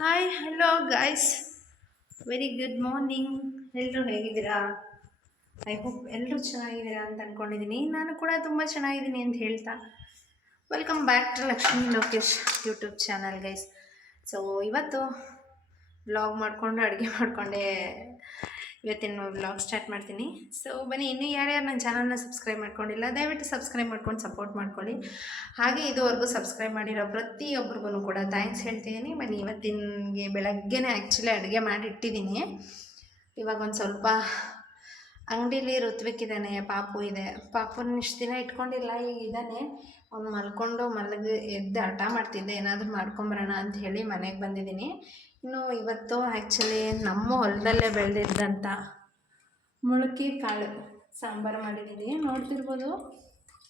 Hi hello guys, very good morning. ಎಲ್ಲರೂ ಹೇಗಿದ್ದೀರಾ? I hope ಎಲ್ಲರೂ ಚೆನ್ನಾಗಿದ್ದೀರಾ ಅಂತ ಅಂದ್ಕೊಂಡಿದ್ದೀನಿ. ನಾನು ಕೂಡ ತುಂಬ ಚೆನ್ನಾಗಿದ್ದೀನಿ ಅಂತ ಹೇಳ್ತಾ welcome back to Lakshmi Lokesh YouTube channel guys. So ಇವತ್ತು ವ್ಲಾಗ್ ಮಾಡಿಕೊಂಡು ಅಡುಗೆ ಮಾಡಿಕೊಂಡೆ ಇವತ್ತಿನ ವ್ಲಾಗ್ ಸ್ಟಾರ್ಟ್ ಮಾಡ್ತೀನಿ. ಸೊ ಬನ್ನಿ, ಇನ್ನೂ ಯಾರ್ಯಾರು ನನ್ನ ಚಾನಲ್ನ ಸಬ್ಸ್ಕ್ರೈಬ್ ಮಾಡ್ಕೊಂಡಿಲ್ಲ ದಯವಿಟ್ಟು ಸಬ್ಸ್ಕ್ರೈಬ್ ಮಾಡ್ಕೊಂಡು ಸಪೋರ್ಟ್ ಮಾಡ್ಕೊಳ್ಳಿ. ಹಾಗೆ ಇದುವರೆಗೂ ಸಬ್ಸ್ಕ್ರೈಬ್ ಮಾಡಿರೋ ಪ್ರತಿಯೊಬ್ಬರಿಗೂ ಕೂಡ ಥ್ಯಾಂಕ್ಸ್ ಹೇಳ್ತಿದ್ದೀನಿ. ಬನ್ನಿ, ಇವತ್ತಿನಗೆ ಬೆಳಗ್ಗೆನೇ ಆ್ಯಕ್ಚುಲಿ ಅಡುಗೆ ಮಾಡಿ ಇಟ್ಟಿದ್ದೀನಿ. ಇವಾಗ ಒಂದು ಸ್ವಲ್ಪ ಅಂಗಡೀಲಿ ಋತ್ವಿಕ್ಕಿದ್ದಾನೆ, ಪಾಪು ಇದೆ. ಪಾಪುನ ಇಷ್ಟು ದಿನ ಇಟ್ಕೊಂಡಿಲ್ಲ, ಈಗ ಇದ್ದಾನೆ. ಅವ್ನು ಮಲ್ಕೊಂಡು ಎದ್ದು ಹಠ ಮಾಡ್ತಿದ್ದೆ, ಏನಾದರೂ ಮಾಡ್ಕೊಂಬರೋಣ ಅಂತ ಹೇಳಿ ಮನೆಗೆ ಬಂದಿದ್ದೀನಿ. ಇನ್ನು ಇವತ್ತು ಆ್ಯಕ್ಚುಲಿ ನಮ್ಮ ಹೊಲದಲ್ಲೇ ಬೆಳೆದಿದ್ದಂಥ ಮೊಳಕೆ ಕಾಳು ಸಾಂಬಾರು ಮಾಡಿದ್ದೀನಿ. ನೋಡ್ತಿರ್ಬೋದು,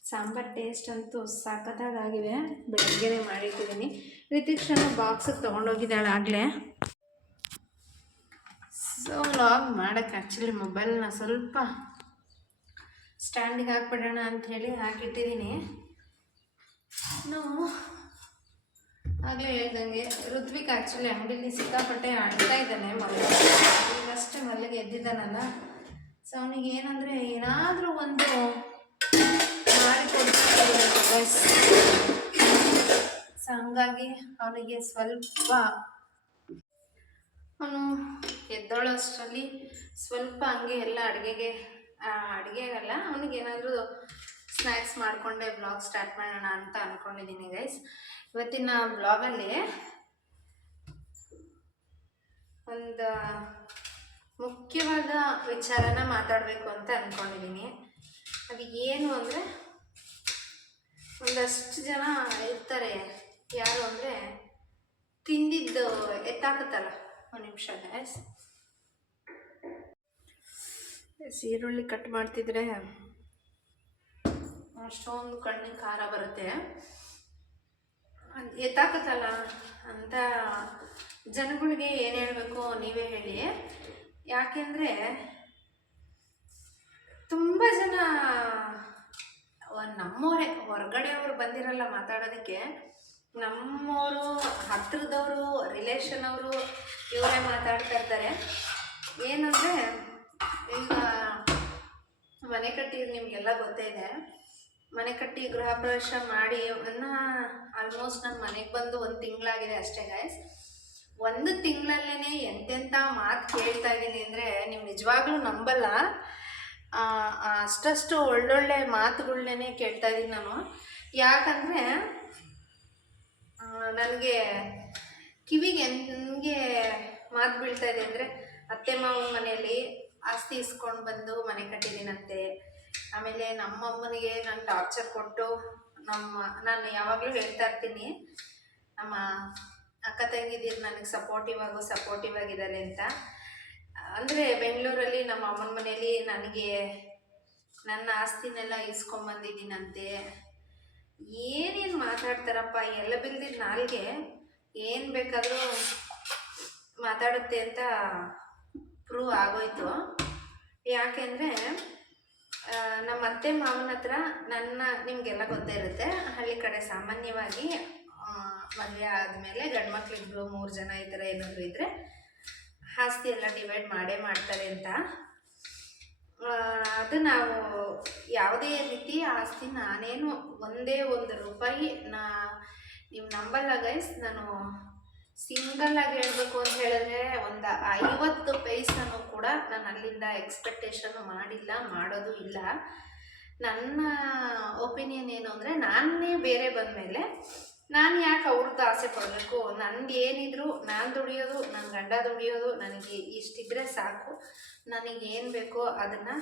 ಸಾಂಬಾರು ಟೇಸ್ಟ್ ಅಂತೂ ಸಖತ್ತಾಗಿದೆ. ಬೆಳಗ್ಗೆನೇ ಮಾಡಿಟ್ಟಿದ್ದೀನಿ. ರಿತೀಕ್ಷನು ಬಾಕ್ಸಿಗೆ ತೊಗೊಂಡೋಗಿದ್ದಾಳೆ ಆಗಲೇ. ಸೊ ವ್ಲಾಗ್ ಮಾಡೋಕ್ಕೆ ಆ್ಯಕ್ಚುಲಿ ಮೊಬೈಲ್ನ ಸ್ವಲ್ಪ ಸ್ಟ್ಯಾಂಡಿಗೆ ಹಾಕ್ಬಿಡೋಣ ಅಂಥೇಳಿ ಹಾಕಿಟ್ಟಿದ್ದೀನಿ. ಇನ್ನು ಆಗಲೇ ಹೇಳ್ದಂಗೆ ಋತ್ವಿಕ್ ಆ್ಯಕ್ಚುಲಿ ಅಂಗಡಿಲಿ ಸಿಕ್ಕಾಪಟ್ಟೆ ಆಡ್ತಾ ಇದ್ದಾನೆ. ಈಗಷ್ಟೇ ಮಲ್ಲಿಗೆ ಎದ್ದಿದ್ದಾನಲ್ಲ, ಸೊ ಅವನಿಗೆ ಏನಂದರೆ ಏನಾದರೂ ಒಂದು ಮಾಡಿಕೊಡ್ತಾರೆ. ಸೊ ಹಂಗಾಗಿ ಅವನಿಗೆ ಸ್ವಲ್ಪ ಅವನು ಎದ್ದೋಳಷ್ಟರಲ್ಲಿ ಸ್ವಲ್ಪ ಹಂಗೆ ಎಲ್ಲ ಅಡುಗೆಗಲ್ಲ ಅವನಿಗೇನಾದರೂ ಸ್ನ್ಯಾಕ್ಸ್ ಮಾಡಿಕೊಂಡೆ ವ್ಲಾಗ್ ಸ್ಟಾರ್ಟ್ ಮಾಡೋಣ ಅಂತ ಅಂದ್ಕೊಂಡಿದ್ದೀನಿ ಗೈಸ್. ಇವತ್ತಿನ ವ್ಲಾಗಲ್ಲಿ ಒಂದು ಮುಖ್ಯವಾದ ವಿಚಾರನ ಮಾತಾಡಬೇಕು ಅಂತ ಅಂದ್ಕೊಂಡಿದ್ದೀನಿ. ಅದು ಏನು ಅಂದರೆ, ಒಂದಷ್ಟು ಜನ ಇರ್ತಾರೆ, ಯಾರು ಅಂದರೆ ತಿಂದಿದ್ದು ಎತ್ತಾಕತ್ತಲ್ಲ. ಒಂದು ನಿಮಿಷ ಗ್ಯಾಸ್, ಈರುಳ್ಳಿ ಕಟ್ ಮಾಡ್ತಿದ್ರೆ ಅಷ್ಟೊಂದು ಕಣ್ಣಿಗೆ ಖಾರ ಬರುತ್ತೆ. ಎತ್ತಾಕತ್ತಲ್ಲ ಅಂತ ಜನಗಳಿಗೆ ಏನು ಹೇಳಬೇಕು ನೀವೇ ಹೇಳಿ. ಯಾಕೆಂದರೆ ತುಂಬ ಜನ ನಮ್ಮವರೇ, ಹೊರಗಡೆಯವರು ಬಂದಿರಲ್ಲ ಮಾತಾಡೋದಕ್ಕೆ. ನಮ್ಮವರು, ಹತ್ತಿರದವರು, ರಿಲೇಷನ್ ಅವರು ಇವರೇ ಮಾತಾಡ್ತಾ ಇರ್ತಾರೆ. ಏನಂದರೆ, ಈಗ ಮನೆ ಕಟ್ಟಿ ನಿಮಗೆಲ್ಲ ಗೊತ್ತೇ ಇದೆ. ಮನೆ ಕಟ್ಟಿ ಗೃಹ ಪ್ರವೇಶ ಮಾಡಿ ಆಲ್ಮೋಸ್ಟ್ ನನ್ನ ಮನೆಗೆ ಬಂದು 1 ತಿಂಗಳಾಗಿದೆ ಅಷ್ಟೇ ಗಾಯ್ಸ್. 1 ತಿಂಗಳಲ್ಲೇ ಎಂತೆಂಥ ಮಾತು ಕೇಳ್ತಾ ಇದ್ದೀನಿ ಅಂದರೆ ನೀವು ನಿಜವಾಗ್ಲೂ ನಂಬಲ್ಲ. ಅಷ್ಟಷ್ಟು ಒಳ್ಳೊಳ್ಳೆ ಮಾತುಗಳನ್ನೇ ಕೇಳ್ತಾ ಇದ್ದೀನಿ ನಾನು. ಯಾಕಂದರೆ ನನಗೆ ಕಿವಿಗೆ ಹೆಂಗೆ ಮಾತು ಬೀಳ್ತಾ ಇದೆ ಅಂದರೆ, ಅತ್ತೆ ಮಾವನ ಮನೆಯಲ್ಲಿ ಆಸ್ತಿ ಇಸ್ಕೊಂಡು ಬಂದು ಮನೆ ಕಟ್ಟಿದ್ದೀನಂತೆ. ಆಮೇಲೆ ನಮ್ಮಮ್ಮನಿಗೆ ನಾನು ಟಾರ್ಚರ್ ಕೊಟ್ಟು ನಾನು ಯಾವಾಗಲೂ ಹೇಳ್ತಾ ಇರ್ತೀನಿ, ನಮ್ಮ ಅಕ್ಕ ತಂಗಿದಿರು ನನಗೆ ಸಪೋರ್ಟಿವ್ ಆಗಿದ್ದಾರೆ ಅಂತ. ಅಂದರೆ ಬೆಂಗಳೂರಲ್ಲಿ ನಮ್ಮ ಅಮ್ಮನ ಮನೆಯಲ್ಲಿ ನನಗೆ ನನ್ನ ಆಸ್ತಿನೆಲ್ಲ ಇಸ್ಕೊಂಬಂದಿದ್ದೀನಂತೆ. ಏನೇನು ಮಾತಾಡ್ತಾರಪ್ಪ, ಎಲ್ಲ ಬಿಲ್ದಿದ್ದ ನಾಲ್ಗೆ ಏನು ಬೇಕಾದರೂ ಮಾತಾಡುತ್ತೆ ಅಂತ ಪ್ರೂವ್ ಆಗೋಯ್ತು. ಯಾಕೆಂದರೆ ನಮ್ಮ ಅತ್ತೆ ಮಾವನ ಹತ್ರ ನಿಮಗೆಲ್ಲ ಗೊತ್ತೇ ಇರುತ್ತೆ, ಹಳ್ಳಿ ಕಡೆ ಸಾಮಾನ್ಯವಾಗಿ ಮದುವೆ ಆದಮೇಲೆ ಗಂಡು ಮಕ್ಳಿಬ್ರು 3 ಜನ ಈ ಥರ ಏನಾದರೂ ಇದ್ದರೆ ಆಸ್ತಿ ಎಲ್ಲ ಡಿವೈಡ್ ಮಾಡ್ತಾರೆ ಅಂತ. ಅದು ನಾವು ಯಾವುದೇ ರೀತಿ ಆಸ್ತಿ ನಾನೇನು ಒಂದೇ ₹1 ನೀವು ನಂಬಲ್ಲ ಗೈಸ್, ನಾನು ಸಿಂಗಲ್ಲಾಗಿ ಹೇಳಬೇಕು ಅಂತ ಹೇಳಿದ್ರೆ ಒಂದು 50 ಪೈಸನೂ ಕೂಡ ನಾನು ಅಲ್ಲಿಂದ ಎಕ್ಸ್ಪೆಕ್ಟೇಷನ್ ಮಾಡಿಲ್ಲ, ಮಾಡೋದು ಇಲ್ಲ. ನನ್ನ ಒಪಿನಿಯನ್ ಏನು ಅಂದರೆ, ನಾನೇ ಬೇರೆ ಬಂದಮೇಲೆ ನಾನು ಯಾಕೆ ಅವ್ರದ್ದು ಆಸೆ ಪಡಬೇಕು? ನನಗೆ ಏನಿದ್ರು ನಾನು ದುಡಿಯೋದು, ನನ್ನ ಗಂಡ ದುಡಿಯೋದು, ನನಗೆ ಇಷ್ಟಿದ್ರೆ ಸಾಕು. ನನಗೇನು ಬೇಕೋ ಅದನ್ನು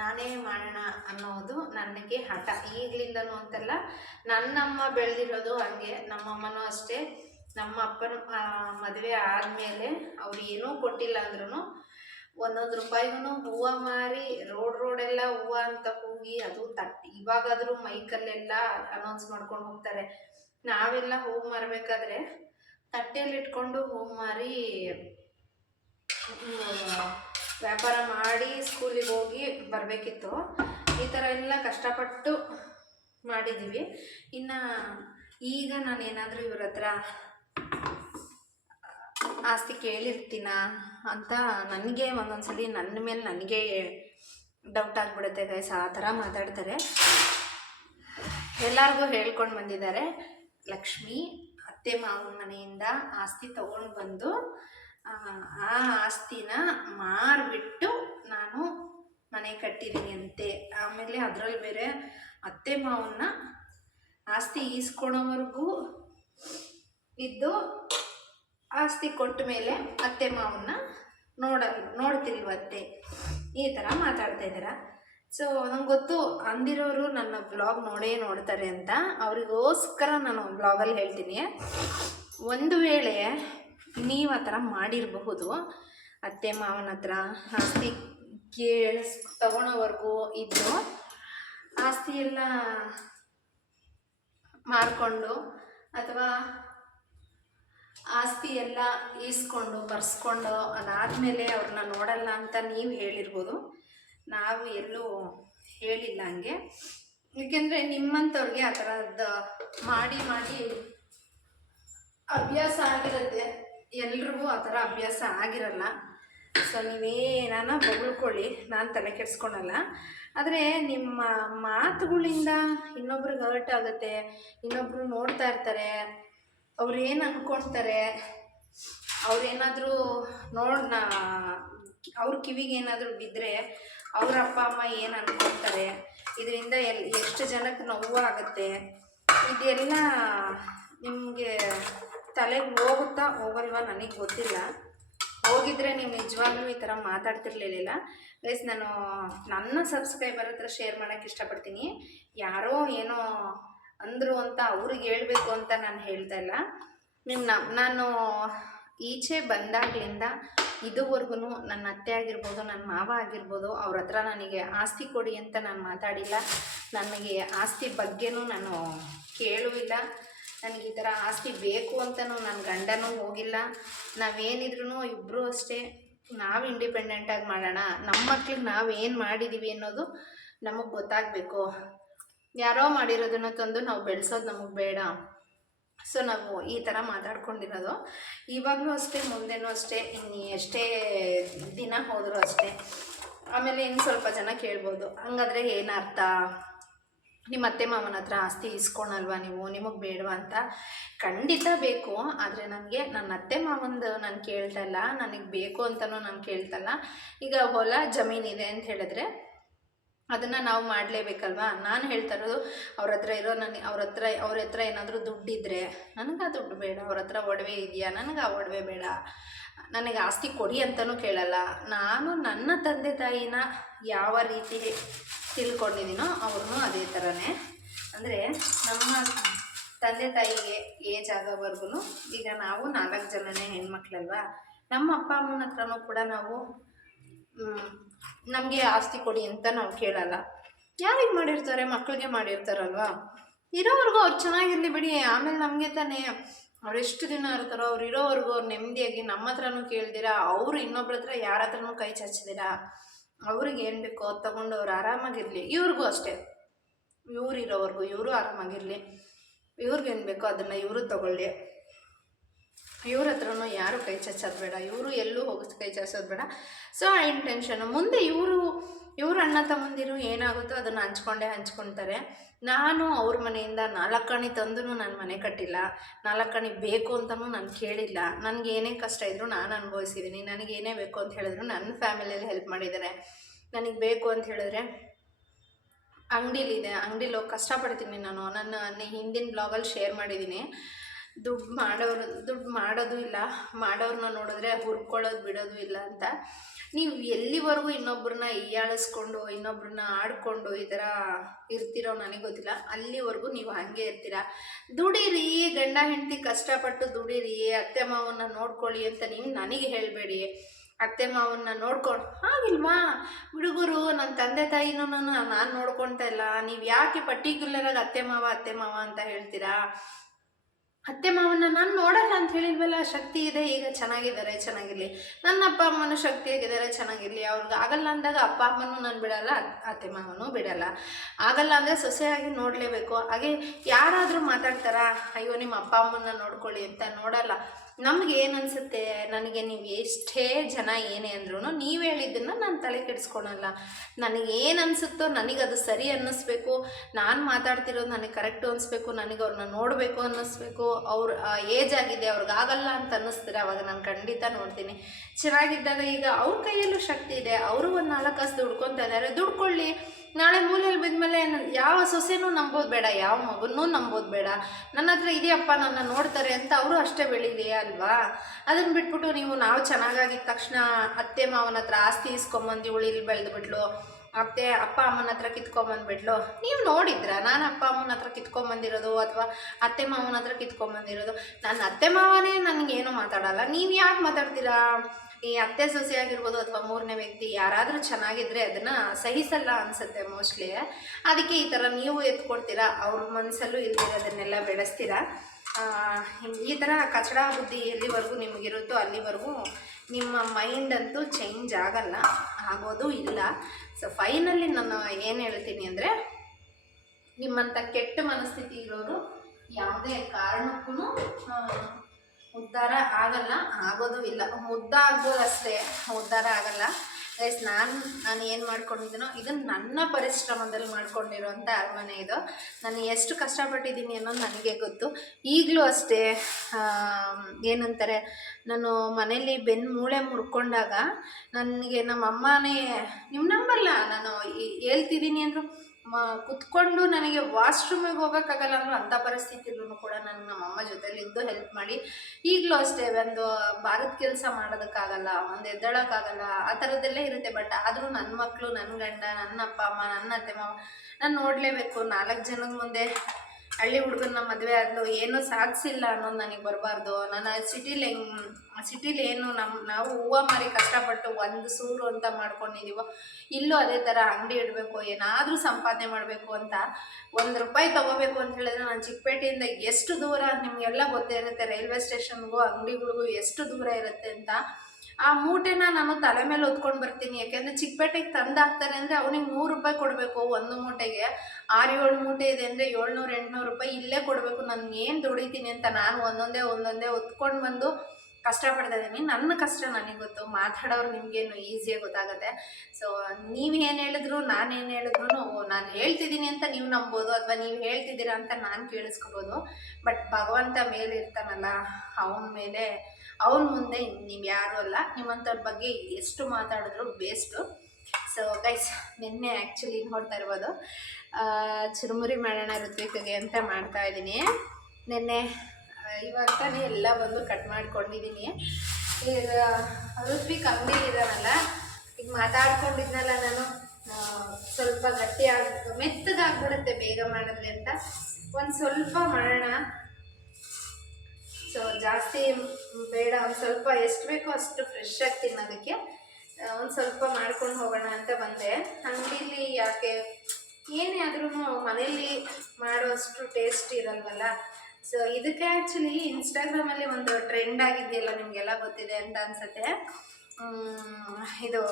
ನಾನೇ ಮಾಡೋಣ ಅನ್ನೋದು ನನಗೆ ಹಠ. ಈಗಲಿಂದನೂ ಅಂತಲ್ಲ, ನನ್ನಮ್ಮ ಬೆಳೆದಿರೋದು ಹಂಗೆ. ನಮ್ಮಮ್ಮನೂ ಅಷ್ಟೇ. ನಮ್ಮ ಅಪ್ಪನ ಮದುವೆ ಆದಮೇಲೆ ಅವ್ರು ಏನೂ ಕೊಟ್ಟಿಲ್ಲ ಅಂದ್ರೂ ₹1 ಹೂವು ಮಾರಿ ರೋಡೆಲ್ಲ ಹೂವು ಅಂತ ಕೂಗಿ, ಅದು ಇವಾಗಾದರೂ ಮೈಕಲ್ಲೆಲ್ಲ ಅನೌನ್ಸ್ ಮಾಡ್ಕೊಂಡು ಹೋಗ್ತಾರೆ. ನಾವೆಲ್ಲ ಹೂವು ಮಾರಬೇಕಾದ್ರೆ ತಟ್ಟೆಯಲ್ಲಿಟ್ಕೊಂಡು ಹೂವು ಮಾರಿ ವ್ಯಾಪಾರ ಮಾಡಿ ಸ್ಕೂಲಿಗೆ ಹೋಗಿ ಬರಬೇಕಿತ್ತು. ಈ ಥರ ಎಲ್ಲ ಕಷ್ಟಪಟ್ಟು ಮಾಡಿದ್ದೀವಿ. ಇನ್ನು ಈಗ ನಾನು ಏನಾದರೂ ಇವ್ರ ಹತ್ರ ಆಸ್ತಿ ಕೇಳಿರ್ತೀನ ಅಂತ ನನಗೆ ಒಂದೊಂದ್ಸಲಿ ನನ್ನ ಮೇಲೆ ನನಗೆ ಡೌಟ್ ಆಗಿಬಿಡುತ್ತೆ ಗೈಸ್. ಆ ಥರ ಮಾತಾಡ್ತಾರೆ. ಎಲ್ಲರಿಗೂ ಹೇಳ್ಕೊಂಡು ಬಂದಿದ್ದಾರೆ, ಲಕ್ಷ್ಮಿ ಅತ್ತೆ ಮಾವನ ಮನೆಯಿಂದ ಆಸ್ತಿ ತೊಗೊಂಡು ಬಂದು ಆ ಆಸ್ತಿನ ಮಾರಿಬಿಟ್ಟು ನಾನು ಮನೆ ಕಟ್ಟಿದ್ದೀನಿ ಅಂತೆ. ಆಮೇಲೆ ಅದರಲ್ಲಿ ಬೇರೆ ಅತ್ತೆ ಮಾವನ್ನ ಆಸ್ತಿ ಈಸ್ಕೊಳೋವರೆಗೂ ಇದ್ದು ಆಸ್ತಿ ಕೊಟ್ಟ ಮೇಲೆ ಅತ್ತೆ ಮಾವನ್ನ ನೋಡ್ತಿಲ್ವತ್ತೆ, ಈ ಥರ ಮಾತಾಡ್ತಾ ಇದ್ದೀರ. ಸೊ ನಂಗೆ ಗೊತ್ತು ಅಂದಿರೋರು ನನ್ನ ಬ್ಲಾಗ್ ನೋಡ್ತಾರೆ ಅಂತ. ಅವರಿಗೋಸ್ಕರ ನಾನು ಬ್ಲಾಗಲ್ಲಿ ಹೇಳ್ತೀನಿ, ಒಂದು ವೇಳೆ ನೀವು ಆ ಥರ ಮಾಡಿರಬಹುದು, ಅತ್ತೆ ಮಾವನ ಹತ್ರ ಆಸ್ತಿ ತಗೊಳೋವರೆಗೂ ಇದ್ದು ಆಸ್ತಿ ಎಲ್ಲ ಮಾರ್ಕೊಂಡು ಅಥವಾ ಆಸ್ತಿ ಎಲ್ಲ ಈಸ್ಕೊಂಡು ಬರ್ಸ್ಕೊಂಡು ಅದಾದಮೇಲೆ ಅವ್ರನ್ನ ನೋಡಲ್ಲ ಅಂತ ನೀವು ಹೇಳಿರ್ಬೋದು. ನಾವು ಎಲ್ಲೂ ಹೇಳಿಲ್ಲ ಹಂಗೆ. ಏಕೆಂದರೆ ನಿಮ್ಮಂಥವ್ರಿಗೆ ಆ ಥರದ್ದು ಮಾಡಿ ಅಭ್ಯಾಸ ಆಗಿರುತ್ತೆ. ಎಲ್ರಿಗೂ ಆ ಥರ ಅಭ್ಯಾಸ ಆಗಿರಲ್ಲ. ಸೊ ನೀವೇನಾನ ಬೊಗಳ್ಕೊಳ್ಳಿ, ನಾನು ತಲೆ ಕೆಡಿಸ್ಕೊಳಲ್ಲ. ಆದರೆ ನಿಮ್ಮ ಮಾತುಗಳಿಂದ ಇನ್ನೊಬ್ರಿಗೆ ಹರ್ಟ್ ಆಗುತ್ತೆ, ಇನ್ನೊಬ್ರು ನೋಡ್ತಾ ಇರ್ತಾರೆ, ಅವ್ರು ಏನು ಅಂದ್ಕೊಳ್ತಾರೆ, ಅವ್ರೇನಾದರೂ ಅವ್ರ ಕಿವಿಗೆ ಏನಾದರೂ ಬಿದ್ದರೆ ಅವ್ರ ಅಪ್ಪ ಅಮ್ಮ ಏನು ಅಂದ್ಕೊಳ್ತಾರೆ, ಇದರಿಂದ ಎಷ್ಟು ಜನಕ್ಕೆ ನೋವು ಆಗುತ್ತೆ, ಇದೆಲ್ಲ ನಿಮಗೆ ತಲೆಗೆ ಹೋಗುತ್ತಾ ಹೋಗಲ್ವಾ ನನಗೆ ಗೊತ್ತಿಲ್ಲ. ಹೋಗಿದ್ರೆ ನೀವು ನಿಜವಾಗ್ಲೂ ಈ ಥರ ಮಾತಾಡ್ತಿರ್ಲಿಲ್ಲ ಗೈಸ್. ನಾನು ನನ್ನ ಸಬ್ಸ್ಕ್ರೈಬರ್ ಹತ್ರ ಶೇರ್ ಮಾಡೋಕ್ಕೆ ಇಷ್ಟಪಡ್ತೀನಿ. ಯಾರೋ ಏನೋ ಅಂದರು ಅಂತ ಅವ್ರಿಗೆ ಹೇಳಬೇಕು ಅಂತ ನಾನು ಹೇಳ್ತಾ ಇಲ್ಲ. ನಾನು ಈಚೆ ಬಂದಾಗಲಿಂದ ಇದುವರೆಗೂ ನನ್ನ ಅತ್ತೆ ಆಗಿರ್ಬೋದು, ನನ್ನ ಮಾವ ಆಗಿರ್ಬೋದು, ಅವ್ರ ಹತ್ರ ನನಗೆ ಆಸ್ತಿ ಕೊಡಿ ಅಂತ ನಾನು ಮಾತಾಡಿಲ್ಲ. ನನಗೆ ಆಸ್ತಿ ಬಗ್ಗೆನೂ ನಾನು ಕೇಳೂ ಇಲ್ಲ. ನನಗೆ ಈ ಥರ ಆಸ್ತಿ ಬೇಕು ಅಂತಲೂ ನನ್ನ ಗಂಡನೂ ಹೋಗಿಲ್ಲ. ನಾವೇನಿದ್ರೂ ಇಬ್ಬರೂ ಅಷ್ಟೇ, ನಾವು ಇಂಡಿಪೆಂಡೆಂಟಾಗಿ ಮಾಡೋಣ. ನಮ್ಮ ಮಕ್ಳಿಗೆ ನಾವು ಏನು ಮಾಡಿದ್ದೀವಿ ಅನ್ನೋದು ನಮಗೆ ಗೊತ್ತಾಗಬೇಕು. ಯಾರೋ ಮಾಡಿರೋದನ್ನು ತಂದು ನಾವು ಬೆಳೆಸೋದು ನಮಗೆ ಬೇಡ. ಸೊ ನಾವು ಈ ಥರ ಮಾತಾಡ್ಕೊಂಡಿರೋದು ಇವಾಗಲೂ ಅಷ್ಟೇ, ಮುಂದೆನೂ ಅಷ್ಟೇ, ಇನ್ನು ಎಷ್ಟೇ ದಿನ ಹೋದರೂ ಅಷ್ಟೇ. ಆಮೇಲೆ ಇನ್ನು ಸ್ವಲ್ಪ ಜನ ಕೇಳ್ಬೋದು, ಹಂಗಾದರೆ ಏನರ್ಥ, ನಿಮ್ಮ ಅತ್ತೆ ಮಾವನ ಹತ್ರ ಆಸ್ತಿ ಇಸ್ಕೊಳಲ್ವಾ ನಿಮಗೆ ಬೇಡವಾ ಅಂತ. ಖಂಡಿತ ಬೇಕು. ಆದರೆ ನನಗೆ ನನ್ನ ಅತ್ತೆ ಮಾವಂದು ನಾನು ಕೇಳ್ತಾ ಇಲ್ಲ, ನನಗೆ ಬೇಕು ಅಂತಲೂ ನಾನು ಕೇಳ್ತಾ ಇಲ್ಲ. ಈಗ ಹೊಲ ಜಮೀನಿದೆ ಅಂತ ಹೇಳಿದ್ರೆ ಅದನ್ನು ನಾವು ಮಾಡಲೇಬೇಕಲ್ವಾ. ನಾನು ಹೇಳ್ತಾ ಇರೋದು ಅವ್ರ ಹತ್ರ ಇರೋ ಅವ್ರ ಹತ್ರ ಏನಾದರೂ ದುಡ್ಡಿದ್ರೆ ನನಗೆ ಆ ದುಡ್ಡು ಬೇಡ. ಅವ್ರ ಹತ್ರ ಒಡವೆ ಇದೆಯಾ, ನನಗೆ ಆ ಒಡವೆ ಬೇಡ. ನನಗೆ ಆಸ್ತಿ ಕೊಡಿ ಅಂತಲೂ ಕೇಳಲ್ಲ. ನಾನು ನನ್ನ ತಂದೆ ತಾಯಿನ ಯಾವ ರೀತಿ ತಿಳ್ಕೊಂಡಿದ್ದೀನೋ ಅವ್ರನ್ನೂ ಅದೇ ಥರನೇ. ಅಂದರೆ ನಮ್ಮ ತಂದೆ ತಾಯಿಗೆ ಏಜ್ ಆಗೋವರೆಗೂ, ಈಗ ನಾವು 4 ಜನನೇ ಹೆಣ್ಮಕ್ಳಲ್ವಾ, ನಮ್ಮ ಅಪ್ಪ ಅಮ್ಮನ ಹತ್ರನೂ ಕೂಡ ನಾವು ನಮಗೆ ಆಸ್ತಿ ಕೊಡಿ ಅಂತ ನಾವು ಕೇಳಲ್ಲ. ಯಾರಿಗೆ ಮಾಡಿರ್ತಾರೆ, ಮಕ್ಕಳಿಗೆ ಮಾಡಿರ್ತಾರಲ್ವಾ. ಇರೋವರೆಗೂ ಅವ್ರು ಚೆನ್ನಾಗಿರಲಿ ಬಿಡಿ, ಆಮೇಲೆ ನಮಗೆ ತಾನೇ. ಅವ್ರು ಎಷ್ಟು ದಿನ ಇರ್ತಾರೋ ಅವ್ರು ಇರೋವರೆಗೂ ಅವ್ರು ನೆಮ್ಮದಿಯಾಗಿ ನಮ್ಮ ಹತ್ರನೂ ಕೇಳ್ದಿರಾ, ಅವರು ಇನ್ನೊಬ್ರ ಹತ್ರ ಯಾರ ಹತ್ರನೂ ಕೈ ಚಾಚಿದ್ದೀರಾ, ಅವ್ರಿಗೆ ಏನು ಬೇಕೋ ಅದು ತೊಗೊಂಡು ಅವ್ರು ಆರಾಮಾಗಿರಲಿ. ಇವ್ರಿಗೂ ಅಷ್ಟೇ, ಇವ್ರು ಇರೋವರೆಗೂ ಇವರು ಆರಾಮಾಗಿರಲಿ. ಇವ್ರಿಗೇನು ಬೇಕೋ ಅದನ್ನು ಇವರು ತೊಗೊಳ್ಳಿ. ಇವ್ರ ಹತ್ರನೂ ಯಾರು ಕೈ ಚಾಚೋದು ಬೇಡ, ಇವರು ಎಲ್ಲೂ ಹೋಗಿ ಕೈ ಚಾಚೋದು ಬೇಡ. ಸೊ ಆ ಇಂಟೆನ್ಷನು ಮುಂದೆ ಇವರು ಅಣ್ಣ ತಮ್ಮಂದಿರು ಏನಾಗುತ್ತೋ ಅದನ್ನು ಹಂಚ್ಕೊತಾರೆ. ನಾನು ಅವ್ರ ಮನೆಯಿಂದ 4 ಆಣೆ ತಂದು ನಾನು ಮನೆ ಕಟ್ಟಿಲ್ಲ, 4 ಆಣೆ ಬೇಕು ಅಂತಲೂ ನಾನು ಕೇಳಿಲ್ಲ. ನನಗೆ ಏನೇ ಕಷ್ಟ ಇದ್ದರೂ ನಾನು ಅನುಭವಿಸಿದ್ದೀನಿ. ನನಗೇನೇ ಬೇಕು ಅಂತ ಹೇಳಿದ್ರು ನನ್ನ ಫ್ಯಾಮಿಲಿಯಲ್ಲಿ ಹೆಲ್ಪ್ ಮಾಡಿದ್ದಾರೆ. ನನಗೆ ಬೇಕು ಅಂತ ಹೇಳಿದ್ರೆ ಅಂಗಡಿಲಿ ಹೋಗಿ ಕಷ್ಟಪಡ್ತೀನಿ. ನನ್ನ ಹಿಂದಿನ ಬ್ಲಾಗಲ್ಲಿ ಶೇರ್ ಮಾಡಿದ್ದೀನಿ. ದುಡ್ಡು ಮಾಡೋದು ಇಲ್ಲ, ಮಾಡೋರನ್ನ ನೋಡಿದ್ರೆ ಹುರ್ಕೊಳ್ಳೋದು ಬಿಡೋದು ಇಲ್ಲ ಅಂತ. ನೀವು ಎಲ್ಲಿವರೆಗೂ ಇನ್ನೊಬ್ಬರನ್ನ ಹೀಯಾಳಿಸ್ಕೊಂಡು ಇನ್ನೊಬ್ಬರನ್ನ ಆಡಿಕೊಂಡು ಈ ಥರ ಇರ್ತಿರೋ ನನಗೆ ಗೊತ್ತಿಲ್ಲ. ಅಲ್ಲಿವರೆಗೂ ನೀವು ಹಾಗೆ ಇರ್ತೀರ. ದುಡೀರಿ, ಗಂಡ ಹೆಂಡತಿ ಕಷ್ಟಪಟ್ಟು ದುಡೀರಿ, ಅತ್ತೆ ಮಾವನ್ನ ನೋಡ್ಕೊಳ್ಳಿ ಅಂತ ನೀವು ನನಗೆ ಹೇಳಬೇಡಿ. ಅತ್ತೆ ಮಾವನ್ನ ನೋಡ್ಕೊಂಡು ಆಗಿಲ್ವಾ ಹುಡುಗರು, ನನ್ನ ತಂದೆ ತಾಯಿನೂ ನಾನು ನೋಡ್ಕೊಳ್ತಾ ಇಲ್ಲ, ನೀವು ಯಾಕೆ ಪರ್ಟಿಕ್ಯುಲರಾಗಿ ಅತ್ತೆ ಮಾವ ಅಂತ ಹೇಳ್ತೀರಾ? ಅತ್ತೆ ಮಾವನ್ನ ನಾನು ನೋಡಲ್ಲ ಅಂತ ಹೇಳಿಲ್ವಲ್ಲ. ಶಕ್ತಿ ಇದೆ, ಈಗ ಚೆನ್ನಾಗಿರಲಿ. ನನ್ನ ಅಪ್ಪ ಅಮ್ಮನೂ ಶಕ್ತಿಯಾಗಿದ್ದಾರೆ, ಚೆನ್ನಾಗಿರಲಿ. ಅವ್ರಿಗೆ ಆಗಲ್ಲ ಅಂದಾಗ ಅಪ್ಪ ಅಮ್ಮನೂ ನಾನು ಬಿಡಲ್ಲ, ಅತ್ತೆ ಮಾವನೂ ಬಿಡಲ್ಲ. ಆಗಲ್ಲ ಅಂದರೆ ಸೊಸೆಯಾಗಿ ನೋಡಲೇಬೇಕು. ಹಾಗೆ ಯಾರಾದರೂ ಮಾತಾಡ್ತಾರಾ, ಅಯ್ಯೋ ನಿಮ್ಮ ಅಪ್ಪ ಅಮ್ಮನ್ನ ನೋಡ್ಕೊಳ್ಳಿ ಅಂತ? ನೋಡಲ್ಲ. ನಮ್ಗೆ ಏನು ಅನಿಸುತ್ತೆ, ನನಗೆ ನೀವು ಎಷ್ಟೇ ಜನ ಏನೇ ಅಂದ್ರೂ ನೀವು ಹೇಳಿದ್ದನ್ನು ನಾನು ತಲೆ ಕೆಡಿಸ್ಕೊಳಲ್ಲ. ನನಗೇನು ಅನಿಸುತ್ತೋ ನನಗದು ಸರಿ ಅನ್ನಿಸ್ಬೇಕು, ನಾನು ಮಾತಾಡ್ತಿರೋದು ನನಗೆ ಕರೆಕ್ಟು ಅನಿಸ್ಬೇಕು, ನನಗೆ ಅವ್ರನ್ನ ನೋಡಬೇಕು ಅನ್ನಿಸ್ಬೇಕು. ಅವ್ರ ಏಜ್ ಆಗಿದೆ, ಅವ್ರಿಗಾಗಲ್ಲ ಅಂತ ಅನ್ನಿಸ್ತಾರೆ, ಅವಾಗ ನಾನು ಖಂಡಿತ ನೋಡ್ತೀನಿ. ಚೆನ್ನಾಗಿದ್ದಾಗ ಈಗ ಅವ್ರ ಕೈಯಲ್ಲೂ ಶಕ್ತಿ ಇದೆ, ಅವರು ಒಂದು 4 ಕಾಸು ದುಡ್ಕೊತಾ ಇದ್ದಾರೆ, ದುಡ್ಕೊಳ್ಳಿ. ನಾಳೆ ಮೂಲೆಯಲ್ಲಿ ಬಿದ್ಮೇಲೆ ಯಾವ ಸೊಸೆನೂ ನಂಬೋದು ಬೇಡ, ಯಾವ ಮಗನೂ ನಂಬೋದು ಬೇಡ. ನನ್ನ ಹತ್ರ ಇದೆಯಪ್ಪ ನನ್ನ ನೋಡ್ತಾರೆ ಅಂತ ಅವರು ಅಷ್ಟೇ ಬೆಳೀಲಿ ಅಲ್ವಾ. ಅದನ್ನು ಬಿಟ್ಬಿಟ್ಟು ನಾವು ಚೆನ್ನಾಗಾಗಿದ್ದ ತಕ್ಷಣ ಅತ್ತೆ ಮಾವನ ಹತ್ರ ಆಸ್ತಿ ಇಸ್ಕೊಂಬಂದು ಇವಳು ಇಲ್ಲಿ ಬೆಳೆದ್ಬಿಟ್ಲು, ಅತ್ತೆ ಅಪ್ಪ ಅಮ್ಮನ ಹತ್ರ ಕಿತ್ಕೊಂಬಂದ್ಬಿಟ್ಲು. ನೀವು ನೋಡಿದ್ರ ನಾನು ಅಪ್ಪ ಅಮ್ಮನ ಹತ್ರ ಕಿತ್ಕೊಂಬಂದಿರೋದು ಅಥವಾ ಅತ್ತೆ ಮಾವನ ಹತ್ರ ಕಿತ್ಕೊಂಬಂದಿರೋದು? ನನ್ನ ಅತ್ತೆ ಮಾವನೇ ನನಗೇನು ಮಾತಾಡಲ್ಲ, ನೀವು ಯಾಕೆ ಮಾತಾಡ್ತೀರಾ? ಈ ಅತ್ತೆ ಸೊಸೆ ಆಗಿರ್ಬೋದು ಅಥವಾ ಮೂರನೇ ವ್ಯಕ್ತಿ ಯಾರಾದರೂ ಚೆನ್ನಾಗಿದ್ದರೆ ಅದನ್ನು ಸಹಿಸಲ್ಲ ಅನಿಸುತ್ತೆ ಮೋಸ್ಟ್ಲಿ. ಅದಕ್ಕೆ ಈ ಥರ ನೀವು ಎತ್ಕೊಡ್ತೀರಾ, ಅವ್ರ ಮನಸ್ಸಲ್ಲೂ ಇಲ್ಲಿರೋದನ್ನೆಲ್ಲ ಬೆಳೆಸ್ತೀರಾ. ಈ ಥರ ಕಚಡ ಬುದ್ಧಿ ಎಲ್ಲಿವರೆಗೂ ನಿಮಗಿರುತ್ತೋ ಅಲ್ಲಿವರೆಗೂ ನಿಮ್ಮ ಮೈಂಡ್ ಅಂತೂ ಚೇಂಜ್ ಆಗಲ್ಲ, ಆಗೋದು ಇಲ್ಲ. ಸೊ ಫೈನಲಿ ನಾನು ಏನು ಹೇಳ್ತೀನಿ ಅಂದರೆ, ನಿಮ್ಮಂಥ ಕೆಟ್ಟ ಮನಸ್ಥಿತಿ ಇರೋರು ಯಾವುದೇ ಕಾರಣಕ್ಕೂ ಉದ್ಧಾರ ಆಗಲ್ಲ, ಆಗೋದು ಇಲ್ಲ. ಆಗ್ಬೋದು ಅಷ್ಟೇ, ಉದ್ಧಾರ ಆಗಲ್ಲ ಗೈಸ್. ನಾನು ಏನು ಮಾಡ್ಕೊಂಡಿದ್ದೀನೋ ಇದನ್ನು ನನ್ನ ಪರಿಶ್ರಮದಲ್ಲಿ ಮಾಡ್ಕೊಂಡಿರೋಂಥ ಅರಮನೆ ಇದು. ನಾನು ಎಷ್ಟು ಕಷ್ಟಪಟ್ಟಿದ್ದೀನಿ ಅನ್ನೋದು ನನಗೆ ಗೊತ್ತು. ಈಗಲೂ ಅಷ್ಟೇ, ಏನಂತಾರೆ, ನಾನು ಮನೇಲಿ ಬೆನ್ನು ಮೂಳೆ ಮುರ್ಕೊಂಡಾಗ ನನಗೆ ನಮ್ಮ ಅಮ್ಮನೇ, ನಿಮ್ಮ ನಂಬಲ್ಲ, ನಾನು ಹೇಳ್ತಿದ್ದೀನಿ ಅಂದರು ಕುತ್ಕೊಂಡು ನನಗೆ ವಾಶ್ರೂಮಿಗೆ ಹೋಗೋಕ್ಕಾಗಲ್ಲ ಅಂದರೂ ಅಂಥ ಪರಿಸ್ಥಿತಿಲೂ ಕೂಡ ನಾನು ನಮ್ಮಮ್ಮ ಜೊತೆಲಿದ್ದು ಹೆಲ್ಪ್ ಮಾಡಿ. ಈಗಲೂ ಅಷ್ಟೇ, ಒಂದು ಭಾರತ ಕೆಲಸ ಮಾಡೋದಕ್ಕಾಗಲ್ಲ, ಒಂದು ಎದ್ದೇಳೋಕ್ಕಾಗಲ್ಲ, ಆ ಥರದ್ದೆಲ್ಲ ಇರುತ್ತೆ. ಬಟ್ ಆದರೂ ನನ್ನ ಮಕ್ಕಳು, ನನ್ನ ಗಂಡ, ನನ್ನ ಅಪ್ಪ ಅಮ್ಮ, ನನ್ನ ಅತ್ತೆ ಮಾವ ನಾನು ನೋಡಲೇಬೇಕು. 4 ಜನದ ಮುಂದೆ ಹಳ್ಳಿ ಹುಡುಗನ ಮದುವೆ ಆದಲು, ಏನೂ ಸಾಧಿಸಿಲ್ಲ ಅನ್ನೋದು ನನಗೆ ಬರಬಾರ್ದು. ನಾನು ಸಿಟಿಲಿ ಏನು ನಾವು ಹೂವು ಮಾರಿ ಕಷ್ಟಪಟ್ಟು ಒಂದು ಸೂರು ಅಂತ ಮಾಡ್ಕೊಂಡಿದ್ದೀವೋ, ಇಲ್ಲೂ ಅದೇ ಥರ ಅಂಗಡಿ ಇಡಬೇಕು, ಏನಾದರೂ ಸಂಪಾದನೆ ಮಾಡಬೇಕು ಅಂತ ₹1 ತೊಗೋಬೇಕು ಅಂತ ಹೇಳಿದ್ರೆ, ನಾನು ಚಿಕ್ಕಪೇಟೆಯಿಂದ ಎಷ್ಟು ದೂರ ನಿಮಗೆಲ್ಲ ಗೊತ್ತೇ ಇರುತ್ತೆ, ರೈಲ್ವೆ ಸ್ಟೇಷನ್ಗೂ ಅಂಗಡಿಗಳಿಗೂ ಎಷ್ಟು ದೂರ ಇರುತ್ತೆ ಅಂತ. ಆ ಮೂಟೆನ ನಾನು ತಲೆ ಮೇಲೆ ಹೊತ್ಕೊಂಡು ಬರ್ತೀನಿ. ಯಾಕೆಂದರೆ ಚಿಕ್ಕಪೇಟೆಗೆ ತಂದು ಹಾಕ್ತಾರೆ ಅಂದರೆ ಅವನಿಗೆ ₹100 ಕೊಡಬೇಕು ಒಂದು ಮೂಟೆಗೆ. 6-7 ಮೂಟೆ ಇದೆ ಅಂದರೆ ₹700-800 ಇಲ್ಲೇ ಕೊಡಬೇಕು. ನಾನು ಏನು ದುಡಿತೀನಿ ಅಂತ ನಾನು ಒಂದೊಂದೇ ಹೊತ್ಕೊಂಡು ಬಂದು ಕಷ್ಟಪಡ್ತಾ ಇದ್ದೀನಿ. ನನ್ನ ಕಷ್ಟ ನನಗೆ ಗೊತ್ತು, ಮಾತಾಡೋರು ನಿಮಗೇನು ಈಸಿಯಾಗಿ ಗೊತ್ತಾಗುತ್ತೆ. ಸೊ ನೀವೇನು ಹೇಳಿದ್ರು, ನಾನೇನು ಹೇಳಿದ್ರು, ನಾನು ಹೇಳ್ತಿದ್ದೀನಿ ಅಂತ ನೀವು ನಂಬೋದು, ಅಥವಾ ನೀವು ಹೇಳ್ತಿದ್ದೀರಾ ಅಂತ ನಾನು ಕೇಳಿಸ್ಕೋಬೋದು. ಬಟ್ ಭಗವಂತ ಮೇಲೆ ಇರ್ತಾನಲ್ಲ, ಅವನ ಮುಂದೆ ನೀವು ಯಾರೂ ಅಲ್ಲ. ನಿಮ್ಮಂಥವ್ರ ಬಗ್ಗೆ ಎಷ್ಟು ಮಾತಾಡಿದ್ರು ಬೇಸ್ಟು. ಸೊ ಗೈಸ್, ನಿನ್ನೆ ಆ್ಯಕ್ಚುಲಿ ನೋಡ್ತಾ ಇರ್ಬೋದು, ಚುರುಮುರಿ ಮಾಡೋಣ ಋತ್ವಿಕ್ಗೆ ಅಂತ ಮಾಡ್ತಾಯಿದ್ದೀನಿ. ನಿನ್ನೆ ಇವಾಗ ತಾನೇ ಎಲ್ಲ ಬಂದು ಕಟ್ ಮಾಡ್ಕೊಂಡಿದ್ದೀನಿ. ಈಗ ಋತ್ವಿಕ್ ಅಂಗಡಿಲಿದ್ದಾನಲ್ಲ, ಈಗ ಮಾತಾಡ್ಕೊಂಡಿದ್ನಲ್ಲ ನಾನು, ಸ್ವಲ್ಪ ಮೆತ್ತಗಾಗ್ಬಿಡುತ್ತೆ ಬೇಗ ಮಾಡಿದ್ರೆ ಅಂತ ಒಂದು ಸ್ವಲ್ಪ ಮಾಡೋಣ. ಸೊ ಜಾಸ್ತಿ ಬೇಡ, ಒಂದು ಸ್ವಲ್ಪ ಎಷ್ಟು ಬೇಕೋ ಅಷ್ಟು ಫ್ರೆಶ್ ಆಗಿ ತಿನ್ನೋದಕ್ಕೆ ಒಂದು ಸ್ವಲ್ಪ ಮಾಡ್ಕೊಂಡು ಹೋಗೋಣ ಅಂತ ಬಂದೆ. ಅಂಗಡೀಲಿ ಯಾಕೆ ಏನೇ ಆದ್ರೂ ಮನೇಲಿ ಮಾಡೋಷ್ಟು ಟೇಸ್ಟ್ ಇರಲ್ವಲ್ಲ. ಸೊ ಇದಕ್ಕೆ ಆ್ಯಕ್ಚುಲಿ ಇನ್ಸ್ಟಾಗ್ರಾಮಲ್ಲಿ ಒಂದು ಟ್ರೆಂಡ್ ಆಗಿದೆಯಲ್ಲ, ನಿಮಗೆಲ್ಲ ಗೊತ್ತಿದೆ ಅಂತ ಅನಿಸುತ್ತೆ. ಇದು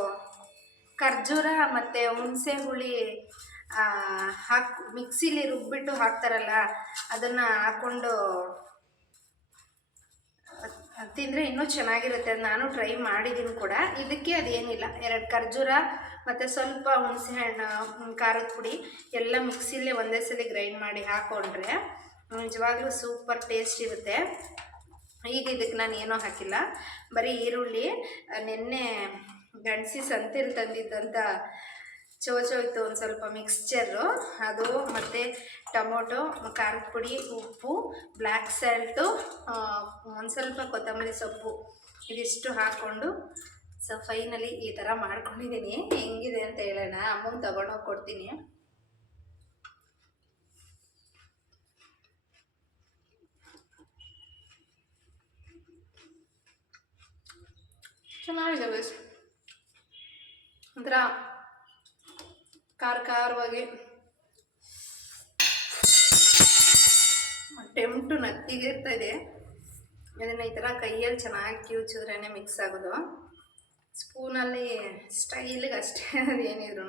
ಖರ್ಜೂರ ಮತ್ತು ಹುಣಸೆ ಹುಳಿ ಮಿಕ್ಸಿಲಿ ರುಬ್ಬಿಟ್ಟು ಹಾಕ್ತಾರಲ್ಲ, ಅದನ್ನು ಹಾಕ್ಕೊಂಡು ತಿಂದರೆ ಇನ್ನೂ ಚೆನ್ನಾಗಿರುತ್ತೆ. ನಾನು ಟ್ರೈ ಮಾಡಿದ್ದೀನಿ ಕೂಡ. ಇದಕ್ಕೆ ಅದೇನಿಲ್ಲ, 2 ಖರ್ಜೂರ ಮತ್ತು ಸ್ವಲ್ಪ ಹುಣಸೆ ಹಣ್ಣು, ಖಾರದ ಪುಡಿ ಎಲ್ಲ ಮಿಕ್ಸಿಲೇ ಒಂದೇ ಸಲ ಗ್ರೈಂಡ್ ಮಾಡಿ ಹಾಕ್ಕೊಂಡ್ರೆ ನಿಜವಾಗ್ಲೂ ಸೂಪರ್ ಟೇಸ್ಟ್ ಇರುತ್ತೆ. ಈಗ ಇದಕ್ಕೆ ನಾನು ಏನೂ ಹಾಕಿಲ್ಲ, ಬರೀ ಈರುಳ್ಳಿ, ನೆನ್ನೆ ಗಣಸಿ ಸಂತೆಲಿ ತಂದಿದ್ದಂಥ ಚೋಚೋಯ್ತು ಒಂದು ಸ್ವಲ್ಪ ಮಿಕ್ಸ್ಚರು, ಅದು ಮತ್ತು ಟೊಮೊಟೊ, ಖಾರದ ಪುಡಿ, ಉಪ್ಪು, ಬ್ಲ್ಯಾಕ್ ಸಾಲ್ಟು, ಒಂದು ಸ್ವಲ್ಪ ಕೊತ್ತಂಬರಿ ಸೊಪ್ಪು, ಇದಿಷ್ಟು ಹಾಕ್ಕೊಂಡು ಸೊ ಫೈನಲಿ ಈ ಥರ ಮಾಡ್ಕೊಂಡಿದ್ದೀನಿ. ಹೆಂಗಿದೆ ಅಂತ ಹೇಳೋಣ, ಅಮ್ಮಂಗೆ ತೊಗೊಂಡೋಗಿ ಕೊಡ್ತೀನಿ. ಚೆನ್ನಾಗಿದೆ ಬಸ್, ಒಂಥರ ಖಾರವಾಗಿ ಟೆಂಪ್ಟು ನತ್ತಿಗೆ ಇರ್ತಾಯಿದೆ. ಇದನ್ನು ಈ ಥರ ಕೈಯಲ್ಲಿ ಚೆನ್ನಾಗಿ ಕಿವುಚಿದ್ರೇ ಮಿಕ್ಸ್ ಆಗೋದು. ಸ್ಪೂನಲ್ಲಿ ಸ್ಟೈಲಿಗೆ ಅಷ್ಟೇ, ಅದೇನಿದ್ರು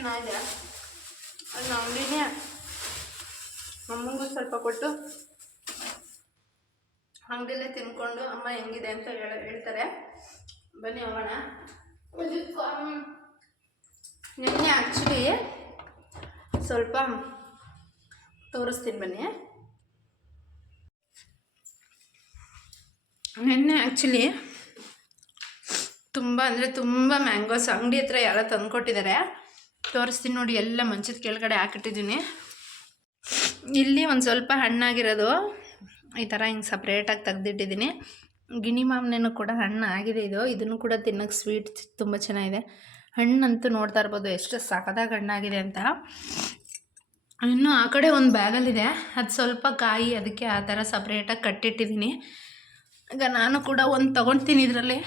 ಚೆನ್ನಾಗಿದೆ. ಅದು ಅಂಗಡಿನೇ ಅಮ್ಮಂಗೂ ಸ್ವಲ್ಪ ಕೊಟ್ಟು ಅಂಗಡಿಯಲ್ಲೇ ತಿನ್ಕೊಂಡು ಅಮ್ಮ ಹೆಂಗಿದೆ ಅಂತ ಹೇಳ್ತಾರೆ. ಬನ್ನಿ ಹೋಗೋಣ. ನಿನ್ನೆ ಆ್ಯಕ್ಚುಲಿ ಸ್ವಲ್ಪ ತೋರಿಸ್ತೀನಿ ಬನ್ನಿ. ನಿನ್ನೆ ಆ್ಯಕ್ಚುಲಿ ತುಂಬ ಅಂದರೆ ತುಂಬ ಮ್ಯಾಂಗೋಸ್ ಅಂಗಡಿ ಹತ್ರ ಯಾರೋ ತಂದುಕೊಟ್ಟಿದ್ದಾರೆ. ತೋರಿಸ್ತೀನಿ ನೋಡಿ, ಎಲ್ಲ ಮಂಚದ ಕೆಳಗಡೆ ಹಾಕಿಟ್ಟಿದ್ದೀನಿ. ಇಲ್ಲಿ ಒಂದು ಸ್ವಲ್ಪ ಹಣ್ಣಾಗಿರೋದು ಈ ಥರ ಹಿಂಗೆ ಸಪ್ರೇಟಾಗಿ ತೆಗ್ದಿಟ್ಟಿದ್ದೀನಿ. ಗಿಣಿ ಮಾವಿನೂ ಕೂಡ ಹಣ್ಣು ಆಗಿದೆ. ಇದನ್ನು ಕೂಡ ತಿನ್ನೋಕ್ಕೆ ಸ್ವೀಟ್ ತುಂಬ ಚೆನ್ನಾಗಿದೆ. ಹಣ್ಣಂತೂ ನೋಡ್ತಾ ಇರ್ಬೋದು ಎಷ್ಟು ಸಖತ್ತಾಗಿ ಹಣ್ಣಾಗಿದೆ ಅಂತ. ಇನ್ನು ಆ ಕಡೆ ಒಂದು ಬ್ಯಾಗಲ್ಲಿದೆ, ಅದು ಸ್ವಲ್ಪ ಕಾಯಿ, ಅದಕ್ಕೆ ಆ ಥರ ಸಪ್ರೇಟಾಗಿ ಕಟ್ಟಿಟ್ಟಿದ್ದೀನಿ. ಈಗ ನಾನು ಕೂಡ ಒಂದು ತೊಗೊಳ್ತೀನಿ ಇದರಲ್ಲಿ.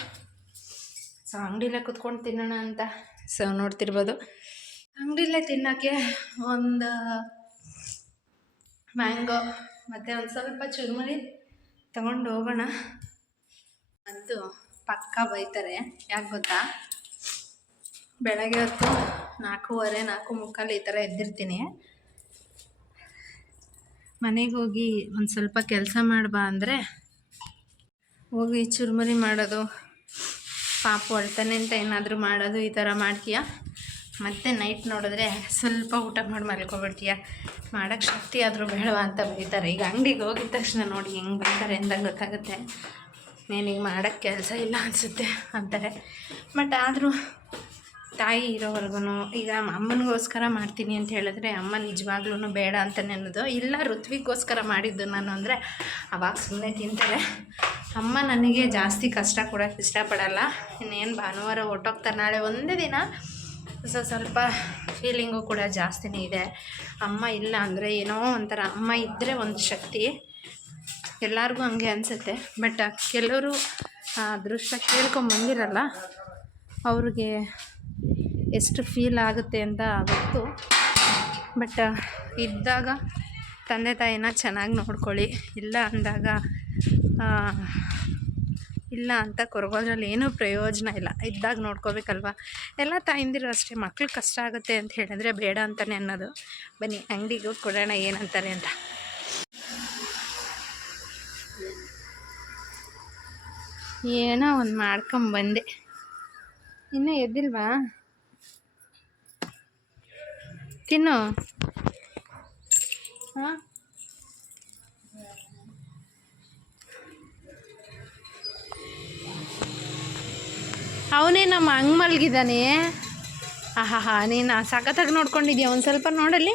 ಸೊ ಅಂಗಡಿಲೇ ಕುತ್ಕೊಂಡು ತಿನ್ನೋಣ ಅಂತ. ಸೊ ನೋಡ್ತಿರ್ಬೋದು, ಅಂಗಡಿಲೇ ತಿನ್ನೋಕ್ಕೆ ಒಂದು ಮ್ಯಾಂಗೋ ಮತ್ತು ಒಂದು ಸ್ವಲ್ಪ ಚುರುಮುರಿ ತಗೊಂಡು ಹೋಗೋಣ. ಅಂತೂ ಪಕ್ಕ ಬೈತಾರೆ. ಯಾಕೆ ಗೊತ್ತಾ, ಬೆಳಗ್ಗೆ ಹೊತ್ತು 4:15 4:45 ಈ ಥರ ಎದ್ದಿರ್ತೀನಿ. ಮನೆಗೆ ಹೋಗಿ ಒಂದು ಸ್ವಲ್ಪ ಕೆಲಸ ಮಾಡ್ಬಾ ಅಂದರೆ ಹೋಗಿ ಚುರುಮುರಿ ಮಾಡೋದು, ಪಾಪು ಅಳ್ತಾನೆ ಅಂತ ಏನಾದರೂ ಮಾಡೋದು, ಈ ಥರ ಮಾಡ್ತೀಯ. ಮತ್ತು ನೈಟ್ ನೋಡಿದ್ರೆ ಸ್ವಲ್ಪ ಊಟ ಮಾಡಿ ಮಲ್ಕೊಬಿಡ್ತೀಯ, ಮಾಡೋಕ್ಕೆ ಶಕ್ತಿ ಆದರೂ ಬೇಡವಾ ಅಂತ ಬೈತಾರೆ. ಈಗ ಅಂಗಡಿಗೆ ಹೋಗಿದ ತಕ್ಷಣ ನೋಡಿ ಹೆಂಗೆ ಬೈತಾರೆ ಅಂತ ಗೊತ್ತಾಗುತ್ತೆ. ನೀನೀಗ ಮಾಡೋಕ್ಕೆ ಕೆಲಸ ಇಲ್ಲ ಅನಿಸುತ್ತೆ ಅಂತಾರೆ. ಬಟ್ ಆದರೂ ತಾಯಿ ಇರೋವರೆಗೂ ಈಗ ಅಮ್ಮನಿಗೋಸ್ಕರ ಮಾಡ್ತೀನಿ ಅಂತ ಹೇಳಿದ್ರೆ ಅಮ್ಮ ನಿಜವಾಗ್ಲೂ ಬೇಡ ಅಂತಲೇ ಅನ್ನೋದು. ಇಲ್ಲ ಋತ್ವಿಗೋಸ್ಕರ ಮಾಡಿದ್ದು ನಾನು ಅಂದರೆ ಅವಾಗ ಸುಮ್ಮನೆ ತಿಂತಾರೆ. ಅಮ್ಮ ನನಗೆ ಜಾಸ್ತಿ ಕಷ್ಟ ಕೊಡೋಕ್ಕೆ ಇಷ್ಟಪಡಲ್ಲ. ಇನ್ನೇನು ಭಾನುವಾರ ಹೊರ್ಟೋಗ್ತಾರೆ, ನಾಳೆ ಒಂದೇ ದಿನ. ಸ್ವಲ್ಪ ಫೀಲಿಂಗು ಕೂಡ ಜಾಸ್ತಿನೇ ಇದೆ. ಅಮ್ಮ ಇಲ್ಲ ಅಂದರೆ ಏನೋ ಒಂಥರ, ಅಮ್ಮ ಇದ್ದರೆ ಒಂದು ಶಕ್ತಿ. ಎಲ್ಲರಿಗೂ ಹಂಗೆ ಅನಿಸುತ್ತೆ. ಬಟ್ ಕೆಲವರು ಆ ಅದೃಷ್ಟ ಕೇಳ್ಕೊಂಬಂದಿರಲ್ಲ, ಅವ್ರಿಗೆ ಎಷ್ಟು ಫೀಲ್ ಆಗುತ್ತೆ ಅಂತ ಗೊತ್ತು. ಬಟ್ ಇದ್ದಾಗ ತಂದೆ ತಾಯಿನ ಚೆನ್ನಾಗಿ ನೋಡ್ಕೊಳ್ಳಿ. ಇಲ್ಲ ಅಂದಾಗ ಇಲ್ಲ ಅಂತ ಕೊರಗೋದ್ರಲ್ಲಿ ಏನೂ ಪ್ರಯೋಜನ ಇಲ್ಲ. ಇದ್ದಾಗ ನೋಡ್ಕೋಬೇಕಲ್ವ. ಎಲ್ಲ ತಾಯಿಂದಿರು ಅಷ್ಟೇ, ಮಕ್ಳು ಕಷ್ಟ ಆಗುತ್ತೆ ಅಂತ ಹೇಳಿದ್ರೆ ಬೇಡ ಅಂತಲೇ ಅನ್ನೋದು. ಬನ್ನಿ ಅಂಗಡಿಗೆ ಹೋಗಿ ಕೊಡೋಣ ಏನಂತಾರೆ ಅಂತ. ಏನೋ ಒಂದು ಮಾಡ್ಕೊಂಬಂದೆ. ಇನ್ನೂ ಎದ್ದಿಲ್ವಾ? ತಿನ್ನು. ಹಾಂ, ಅವನೇ ನಮ್ಮ ಹಂಗೆ ಮಲಗಿದ್ದಾನೆ. ಆಹಾ, ನೀನು ಸಖತ್ತಾಗಿ ನೋಡ್ಕೊಂಡಿದ್ಯಾ. ಒಂದು ಸ್ವಲ್ಪ ನೋಡಲ್ಲಿ.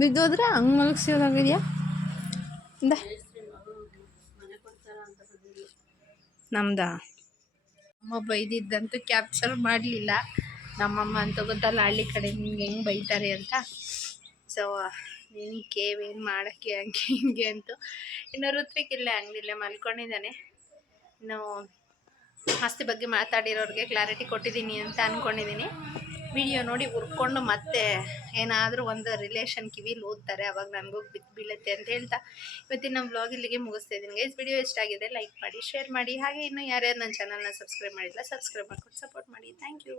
ಬಿದ್ದೋದ್ರೆ ಹಂಗೆ ಮಲಗಿಸೋದಾಗಿದೆಯಾ? ನಮ್ದಾ ಅಮ್ಮ ಬೈದಿದ್ದಂತೂ ಕ್ಯಾಪ್ಚರ್ ಮಾಡಲಿಲ್ಲ. ನಮ್ಮಮ್ಮ ಅಂತ ಗೊತ್ತಲ್ಲ, ಹಳ್ಳಿ ಕಡೆ ನಿಮ್ಗೆ ಹೆಂಗೆ ಬೈತಾರೆ ಅಂತ. ಸೊ ಏನು ಕೇವೇನು ಮಾಡೋಕ್ಕೆ ಹಂಗೆ ಹಿಂಗೆ ಅಂತೂ. ಇನ್ನು ಋತ್ವಿಕ್ ಅಂಗಡಿಲೇ ಮಲ್ಕೊಂಡಿದ್ದಾನೆ. ಇನ್ನು ಆಸ್ತಿ ಬಗ್ಗೆ ಮಾತಾಡಿರೋರಿಗೆ ಕ್ಲಾರಿಟಿ ಕೊಟ್ಟಿದ್ದೀನಿ ಅಂತ ಅಂದ್ಕೊಂಡಿದ್ದೀನಿ. ವಿಡಿಯೋ ನೋಡಿ ಹುರ್ಕೊಂಡು ಮತ್ತೆ ಏನಾದರೂ ಒಂದು ರಿಲೇಷನ್ ಕಿವಿಲಿ ಓದ್ತಾರೆ, ಅವಾಗ ನನಗೂ ಬೀಳುತ್ತೆ ಅಂತ ಹೇಳ್ತಾ ಇವತ್ತಿನ ನಮ್ಮ ವ್ಲಾಗ್ ಇಲ್ಲಿಗೆ ಮುಗಿಸ್ತಾ ಇದ್ದೀನಿ. ಗೈಸ್, ವಿಡಿಯೋ ಇಷ್ಟ ಆಗಿದೆ ಲೈಕ್ ಮಾಡಿ, ಶೇರ್ ಮಾಡಿ. ಹಾಗೆ ಇನ್ನೂ ಯಾರ್ಯಾರು ನನ್ನ ಚಾನಲ್ನ ಸಬ್ಸ್ಕ್ರೈಬ್ ಮಾಡಿಲ್ಲ ಸಬ್ಸ್ಕ್ರೈಬ್ ಮಾಡ್ಕೊಂಡು ಸಪೋರ್ಟ್ ಮಾಡಿ. Thank you.